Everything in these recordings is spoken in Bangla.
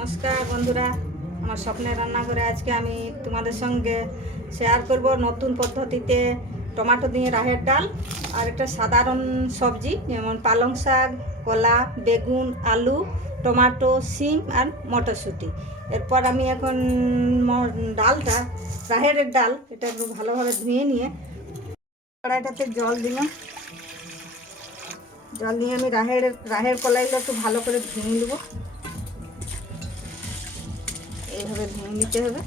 নমস্কার বন্ধুরা, আমার স্বপ্নের রান্নাঘরে আজকে আমি তোমাদের সঙ্গে শেয়ার করব নতুন পদ্ধতিতে টমেটো দিয়ে রাহের ডাল আর একটা সাধারণ সবজি যেমন পালং শাক, কলা, বেগুন, আলু, টমেটো, সিম আর মটরশুঁটি। এরপর আমি এখন ডালটা, রাহের ডাল, এটা একটু ভালোভাবে ধুয়ে নিয়ে কড়াইটাতে জল দিলাম। জল দিয়ে আমি রাহের কলাইগুলো একটু ভালো করে ধুয়ে নেব। এইভাবে ধুয়ে নিতে হবে।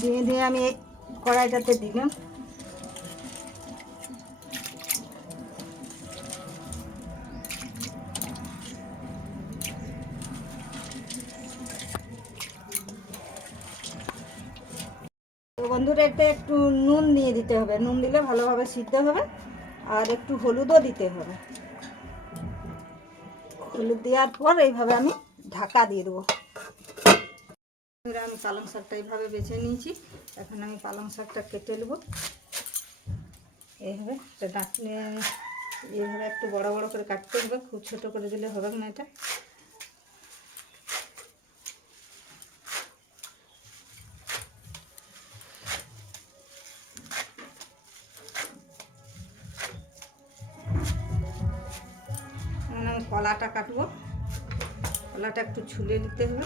দিয়ে আমি কড়াইটাতে দিলাম। তো বন্ধুরা, এটা একটু নুন দিয়ে দিতে হবে, নুন দিলে ভালোভাবে সিদ্ধ হবে। আর একটু হলুদও দিতে হবে। হলুদ দেওয়ার পর এইভাবে আমি ঢাকা দিয়ে দেবো। আমি পালং শাকটা এইভাবে বেছে নিয়েছি। এখন আমি পালং শাকটা কেটে নেব। এইভাবে এইভাবে একটু বড় বড় করে কাটতে হবে, খুব ছোট করে দিলে হবে না। এটা আমি কলাটা কাটবো। কলাটা একটু ছুলে দিতে হবে।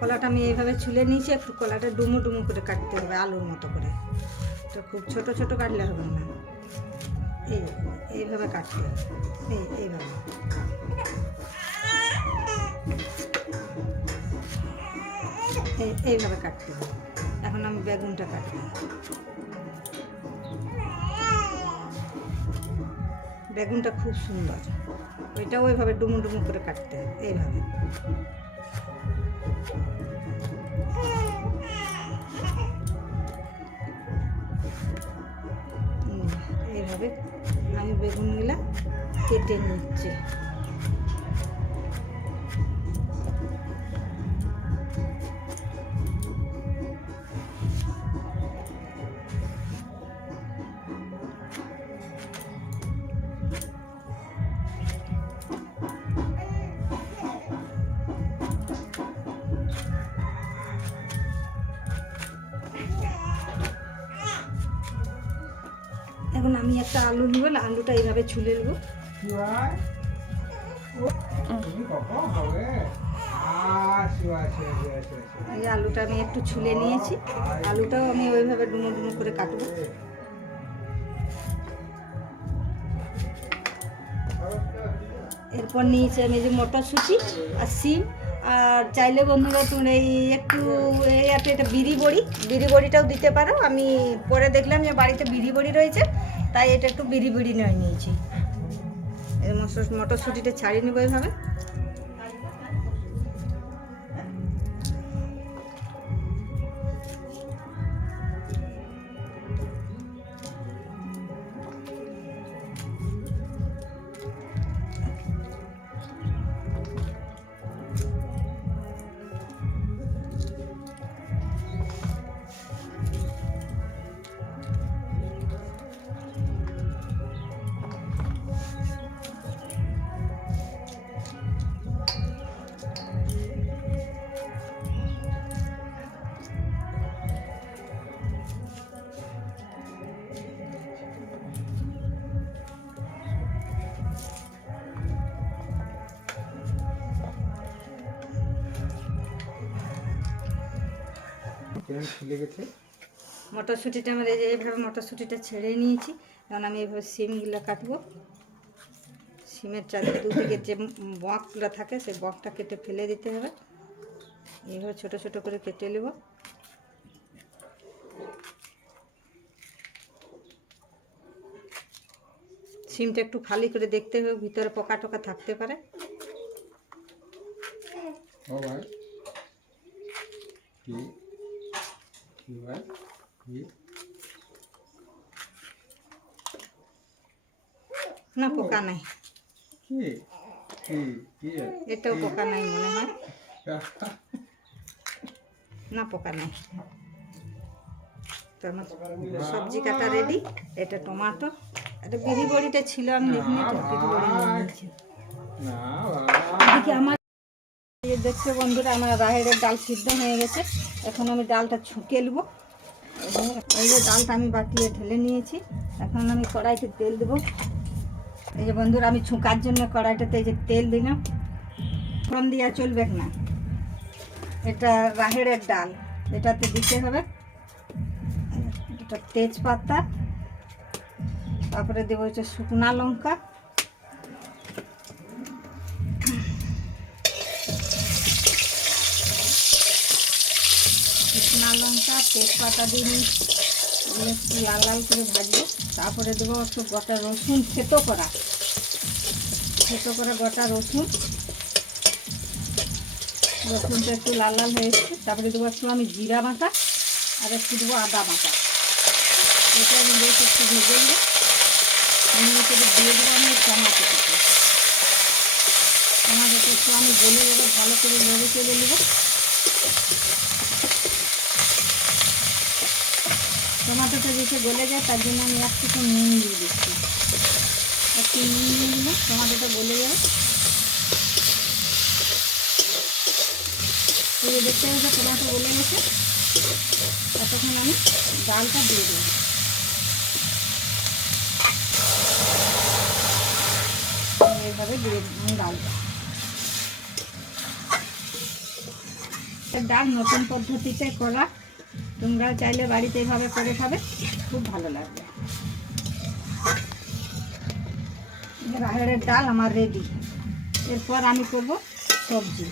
কলাটা আমি এইভাবে ছুলে নিয়েছি। একটু কলাটা ডুমো ডুমো করে কাটতে হবে, আলুর মতো করে। তো খুব ছোট ছোট কাটলে হবে না, এইভাবে কাটতে হবে। এইভাবে এইভাবে কাটতে হবে। এখন আমি বেগুনটা কাটবো। বেগুনটা খুব সুন্দর, ওইটাও ওইভাবে ডুমো ডুমো করে কাটতে হবে। এইভাবে এইভাবে আমি বেগুনগুলা কেটে নিচ্ছি। এখন আমি একটা আলু নিব, আলুটা এইভাবে ছুলে নেব। এই আলুটা আমি একটু ছুলে নিয়েছি। আলুটাও আমি ওইভাবে ডুমো ডুমো করে কাটবো। এরপর নিয়েছি আমি যে মটরশুঁটি আর সিম। আর চাইলে বন্ধুরা তোমরা একটু এটা বিড়ি বড়িটাও দিতে পারো। আমি পরে দেখলাম যে বাড়িতে বিড়ি বড়ি রয়েছে, তাই এটা একটু বিড়ি নিয়েছি। মটরশুঁটিটা ছাড়িয়ে নেবো এইভাবে। মটরশুঁটিটা আমার এইভাবে মটরশুঁটিটা ছেড়ে নিয়েছি। কারণ আমি এইভাবে সিমগুলো কাটবো। সিমের দুদিকে যে বকগুলো থাকে সেই বকটা কেটে ফেলে দিতে হবে। এইভাবে ছোট ছোট করে কেটে নেব। সিমটা একটু খালি করে দেখতে হবে, ভিতরে পোকা টোকা থাকতে পারে। না পোকা নাই, এটাও পোকা নাই মনে হয়, না পোকা নাই। তো আমার সবজি কাটা রেডি। এটা টমেটো, এটা বিড়ি বড়িটা ছিল আমি দেখিনি, তো বিড়ি বড়ি নিয়ে নিয়েছি। দেখি আমার দেখছো বন্ধুরা, আমার রাহেরের ডাল সিদ্ধ হয়ে গেছে। এখন আমি ডালটা ছুঁকে নেবো। এই যে ডালটা আমি বাটিয়ে ঢেলে নিয়েছি। এখন আমি কড়াইতে তেল দেবো। এই যে বন্ধুরা, আমি ছুঁকার জন্য কড়াইটাতে এই যে তেল দিলাম। ফোড়ন দেওয়া চলবে না, এটা রাহেরের ডাল, এটাতে দিতে হবে এটা তেজপাতা, তারপরে দেবো হচ্ছে শুকনা লঙ্কা, শুকনা লঙ্কা তেজপাতা দিয়ে একটু লাল লাল করে ভাজবো। তারপরে দেবো একটু গোটা রসুন, থেতো করা গোটা রসুন। রসুনটা একটু লাল লাল হয়ে এসছে। তারপরে দেবো একটু আমি জিরা বাটা আর একটু দেবো আদা বাটা। এটা আমি বেশ একটু ভেজে নেবো। দিয়ে দেবো আমি টমাটোটা একটু আমি গলে যাবো, ভালো করে নেড়ে চেড়ে নেবো। টমাটোটা যেতে গলে যায় তার জন্য আমি একটু নুন দিয়ে দিচ্ছি। একটু নুন দিয়ে দিলে টমাটোটা গলে যাবে। এই যে দেখতে হচ্ছে টমাটো গলে গেছে, ততক্ষণ আমি ডালটা দিয়ে দেবো। এইভাবে দিয়ে দেবো ডালটা। ডাল নতুন পদ্ধতিতে করা, তোমরাও চাইলে বাড়িতে এইভাবে করে খাবে, খুব ভালো লাগবে। রাহেরের ডাল আমার রেডি। এরপর আমি করব সবজি।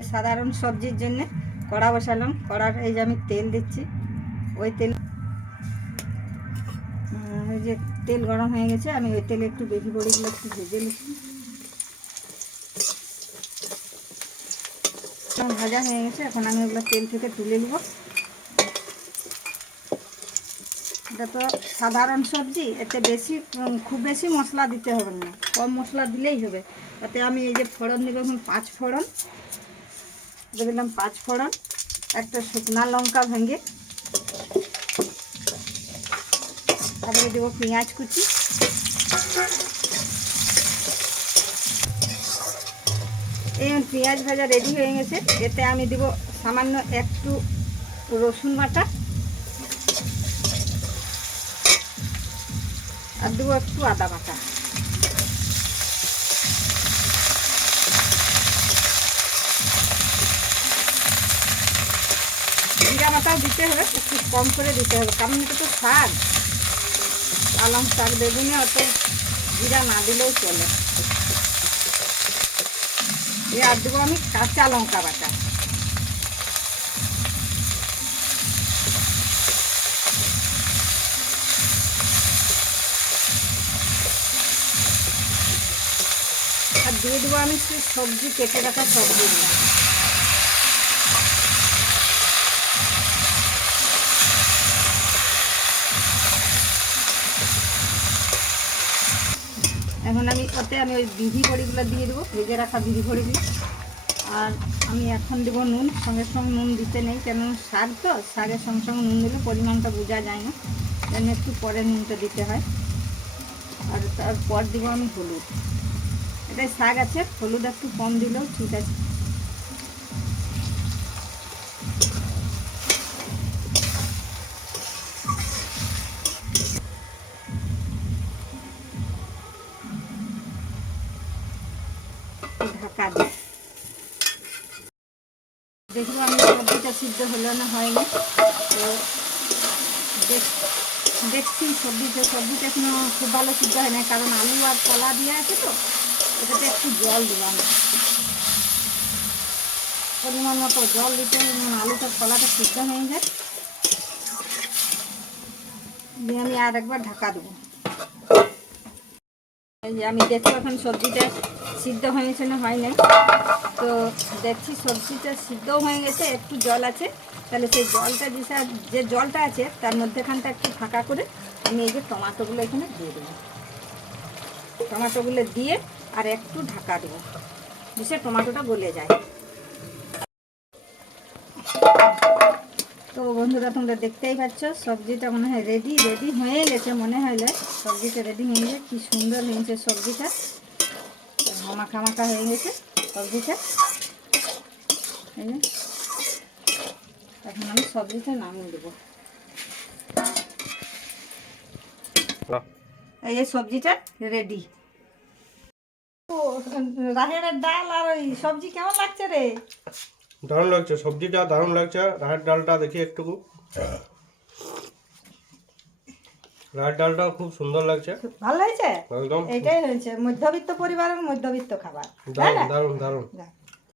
সাধারণ সবজির জন্য কড়া বসালাম। কড়ার এই যে আমি তেল দিচ্ছি, ওই তেল এই যে তেল গরম হয়ে গেছে, আমি ওই তেলে একটু বেশি বড়িগুলো একটু ভেজে নিচ্ছি। ভাজা হয়ে গেছে, এখন আমি ওগুলো তেল থেকে তুলে নেব। এটা তো সাধারণ সবজি, এতে খুব বেশি মশলা দিতে হবে না, কম মশলা দিলেই হবে। তাতে আমি এই যে ফোড়ন দেবো, এখন 5 ফোড়ন দিলাম। 5 ফোড়ন, একটা শুকনা লঙ্কা ভেঙে, তারপরে দেবো পেঁয়াজ কুচি, এই পেঁয়াজ ভাজা রেডি হয়ে গেছে। এতে আমি দেবো সামান্য একটু রসুন বাটা আর দেবো একটু আদা বাটা। জিরা বাটাও দিতে হবে, একটু কম করে দিতে হবে, কারণ এটা তো শাক, পালং শাক, বেগুনে অত জিরা না দিলেও চলে। আর দেবো আমি কাঁচা লঙ্কা বাটা। আর দিয়ে দেবো আমি সবজি কেটে রাখা সবজিগুলো। এখন আমি ওই বিড়ি বড়িগুলো দিয়ে দেবো, ভেজে রাখা বিড়ি বড়িগুলো। আর আমি এখন দেবো নুন, সঙ্গে সঙ্গে নুন দিতে নেই, কেন শাক তো, শাকের সঙ্গে সঙ্গে নুন দিলে পরিমাণটা বোঝা যায় না, যেন একটু পরে নুনটা দিতে হয়। আর তারপর দেবো আমি হলুদ। এটাই শাক আছে, হলুদ একটু কম দিলেও ঠিক আছে। ঢাকা দিই, দেখবো আমি সবজিটা সিদ্ধ হলো না হয়নি। তো দেখছি সবজিটা এখনো খুব ভালো সিদ্ধ হয় না, কারণ আলু আর কলা দিয়ে আছে তো, এটাতে একটু জল দিলাম, পরিমাণ মতো জল দিতে আলুটা কলাটা সিদ্ধ হয়ে যায়। দিয়ে আমি আর একবার ঢাকা দেবো। এই যে আমি দেখবো এখন সবজিটা সিদ্ধ হয়েছে না হয় নাই। তো দেখছি সবজিটা সিদ্ধও হয়ে গেছে, একটু জল আছে। তাহলে সেই জলটা যে জলটা আছে তার মধ্যেখানটা একটু ফাঁকা করে আমি এই যে টমাটোগুলো এখানে দিয়ে দেবো। টমাটোগুলো দিয়ে আর একটু ঢাকা দেবো, দিলে টমাটোটা গলে যায়। তো বন্ধুরা তোমরা দেখতেই পাচ্ছ সবজিটা মনে হয় রেডি হয়ে গেছে, মনে হইলে সবজিটা রেডি হয়ে গেছে। কি সুন্দর হয়েছে সবজিটা, মাখা মাখা হয়ে গেছে সবজিটা। এই যে এখন আমি সবজিটা নামিয়ে দেবো। এই যে সবজিটা রেডি। ও রাহের ডাল আর ওই সবজি কেমন লাগছে রে? দারুণ লাগছে, সবজিটা দারুণ লাগছে। রাহের ডালটা দেখি একটু, রাহের ডালটাও খুব সুন্দর লাগছে, ভালো হয়েছে একদম এটাই হয়েছে মধ্যবিত্ত পরিবারের মধ্যবিত্ত খাবার। দারুণ দারুণ দারুণ।